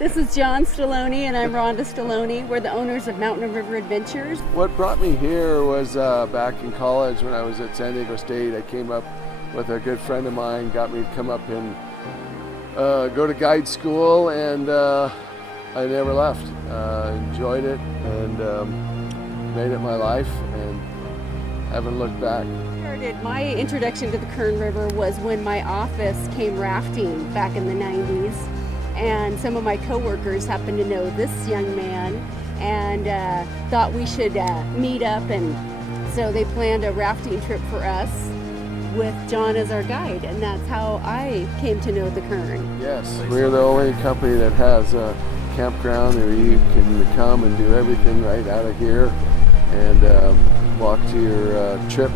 This is John Stalone and I'm Rhonda Stalone. We're the owners of Mountain River Adventures. What brought me here was back in college when I was at San Diego State. I came up with a good friend of mine, got me to come up and go to guide school, and I never left. Enjoyed it and made it my life and haven't looked back. My introduction to the Kern River was when my office came rafting back in the 90s. And some of my coworkers happened to know this young man and thought we should meet up, and so they planned a rafting trip for us with John as our guide, and that's how I came to know the Kern. Yes, we're the only company that has a campground where you can come and do everything right out of here and walk to your trip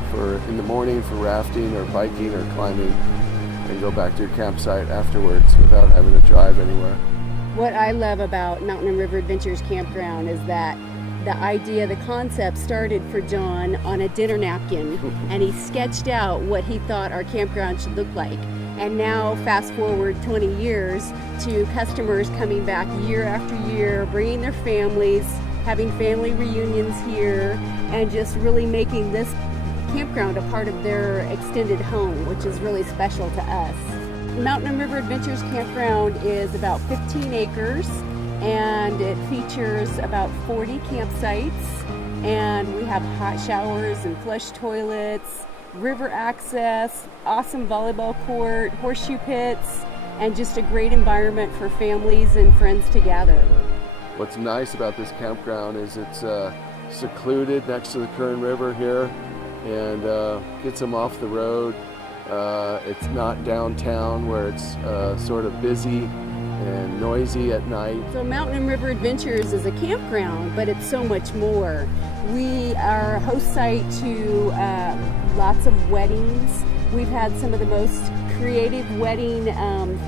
in the morning for rafting or biking or climbing, and go back to your campsite afterwards without having to drive anywhere. What I love about Mountain River Adventures Campground is that the idea, the concept started for John on a dinner napkin, and he sketched out what he thought our campground should look like. And now, fast forward 20 years to customers coming back year after year, bringing their families, having family reunions here, and just really making this campground a part of their extended home, which is really special to us. Mountain River Adventures Campground is about 15 acres, and it features about 40 campsites, and we have hot showers and flush toilets, river access, awesome volleyball court, horseshoe pits, and just a great environment for families and friends to gather. What's nice about this campground is it's secluded next to the Kern River here, and gets them off the road. It's not downtown where it's sort of busy and noisy at night. So Mountain River Adventures is a campground, but it's so much more. We are a host site to lots of weddings. We've had some of the most creative wedding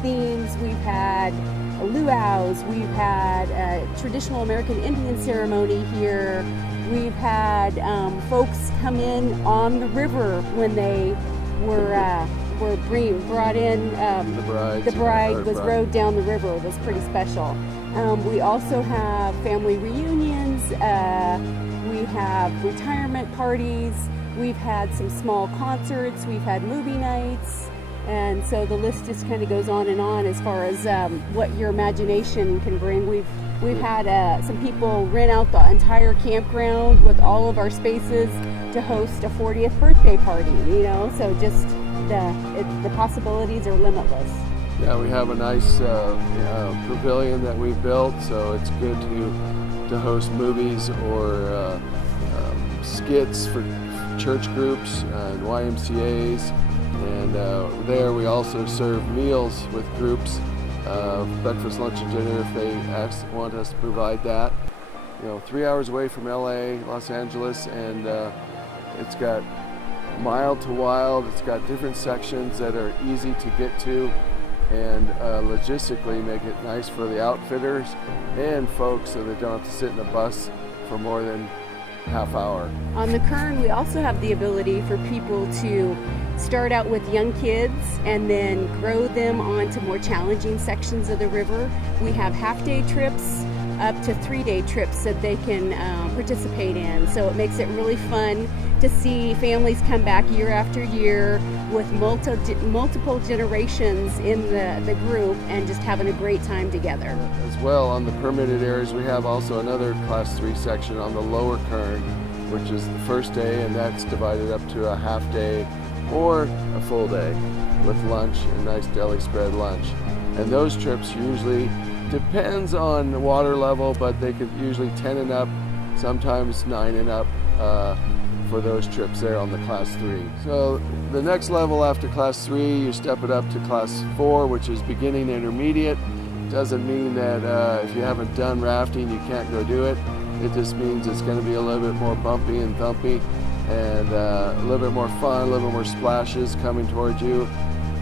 themes. We've had luau's, we've had a traditional American Indian ceremony here. We've had folks come in on the river when they were brought in. The bride was rowed down the river. It was pretty special. We also have family reunions. We have retirement parties. We've had some small concerts. We've had movie nights. And so the list just kind of goes on as far as what your imagination can bring. We've had some people rent out the entire campground with all of our spaces to host a 40th birthday party, so just the possibilities are limitless. Yeah, we have a nice pavilion that we've built, so it's good to host movies or skits for church groups and YMCAs. And there we also serve meals with groups, breakfast, lunch, and dinner if they want us to provide that. 3 hours away from LA, Los Angeles, and it's got mild to wild. It's got different sections that are easy to get to, and logistically make it nice for the outfitters and folks so they don't have to sit in a bus for more than half hour. On the Kern, we also have the ability for people to start out with young kids and then grow them onto more challenging sections of the river. We have half-day trips up to 3-day trips that they can participate in. So it makes it really fun to see families come back year after year with multiple generations in the group and just having a great time together. As well, on the permitted areas, we have also another Class 3 section on the lower Kern, which is the first day, and that's divided up to a half day or a full day with lunch, a nice deli spread lunch. And those trips usually depends on the water level, but they could usually 10 and up, sometimes 9 and up for those trips there on the Class 3. So the next level after Class 3, you step it up to Class 4, which is beginning intermediate. Doesn't mean that if you haven't done rafting, you can't go do it. It just means it's going to be a little bit more bumpy and thumpy, and a little bit more fun, a little bit more splashes coming towards you,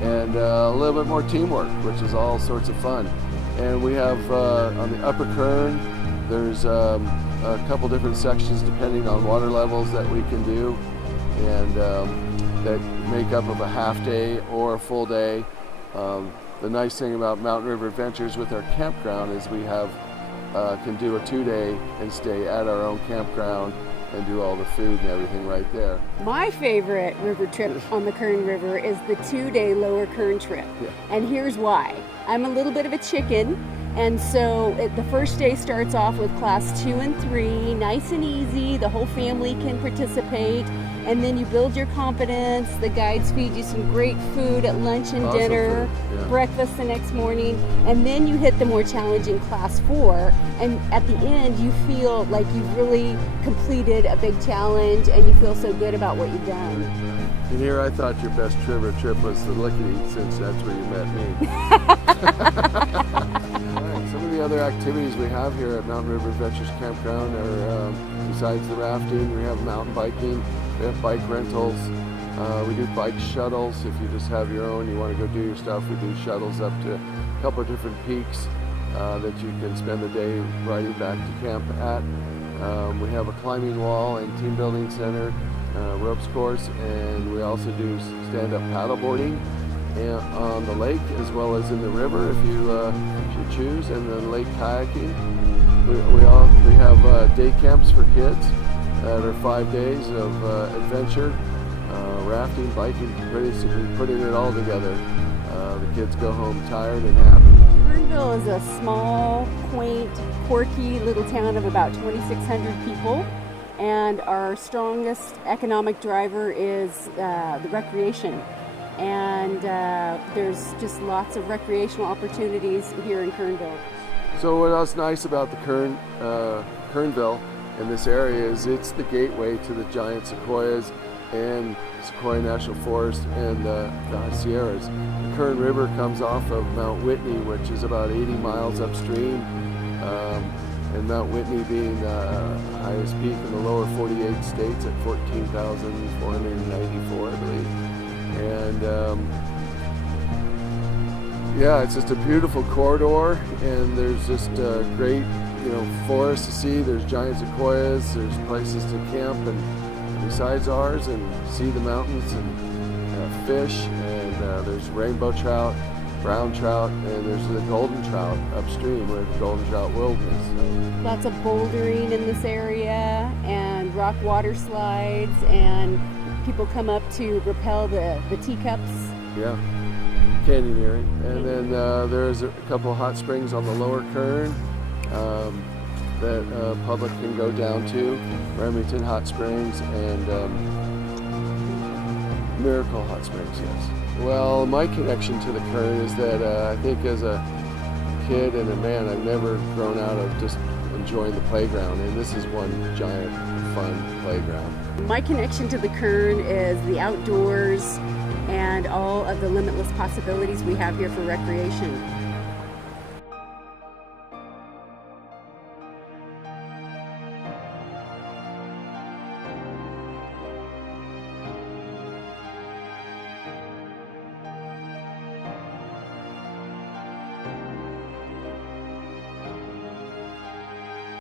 and a little bit more teamwork, which is all sorts of fun. And we have on the upper Kern, there's a couple different sections depending on water levels that we can do, and that make up of a half day or a full day. the nice thing about Mountain River Adventures with our campground is we have can do a 2-day and stay at our own campground and do all the food and everything right there. My favorite river trip on the Kern River is the 2-day Lower Kern trip. Yeah. And here's why. I'm a little bit of a chicken, and so the first day starts off with class 2 and 3, nice and easy, the whole family can participate, and then you build your confidence, the guides feed you some great food at lunch and Awesome dinner, food, yeah. breakfast the next morning, and then you hit the more challenging class 4, and at the end you feel like you've really completed a big challenge and you feel so good about what you've done. And here I thought your best river trip was the Lickety, since that's where you met me. Right, some of the other activities we have here at Mountain River Adventures Campground are, besides the rafting, we have mountain biking, we have bike rentals, we do bike shuttles. If you just have your own, you want to go do your stuff, we do shuttles up to a couple of different peaks that you can spend the day riding back to camp at. We have a climbing wall and team building center, ropes course, and we also do stand-up paddleboarding on the lake as well as in the river if you choose, and then lake kayaking. We have day camps for kids that are 5 days of adventure, rafting, biking, basically putting it all together. The kids go home tired and happy. Kernville is a small, quaint, quirky little town of about 2,600 people, and our strongest economic driver is the recreation. And there's just lots of recreational opportunities here in Kernville. So what else nice about the Kernville in this area is it's the gateway to the giant sequoias and Sequoia National Forest and the High Sierras. The Kern River comes off of Mount Whitney, which is about 80 miles upstream, and Mount Whitney being the highest peak in the lower 48 states at 14,494, I believe. And yeah, it's just a beautiful corridor, and there's just great, forests to see. There's giant sequoias, there's places to camp and besides ours, and see the mountains and fish, and there's rainbow trout, brown trout, and there's the golden trout upstream with golden trout wilderness. So. Lots of bouldering in this area and rock water slides, and people come up to rappel the teacups. Yeah, canyoneering. And then there's a couple of hot springs on the lower Kern that public can go down to. Remington Hot Springs and Miracle Hot Springs, yes. Well, my connection to the Kern is that I think as a kid and a man, I've never grown out of just enjoying the playground, and this is one giant fun playground. My connection to the Kern is the outdoors and all of the limitless possibilities we have here for recreation.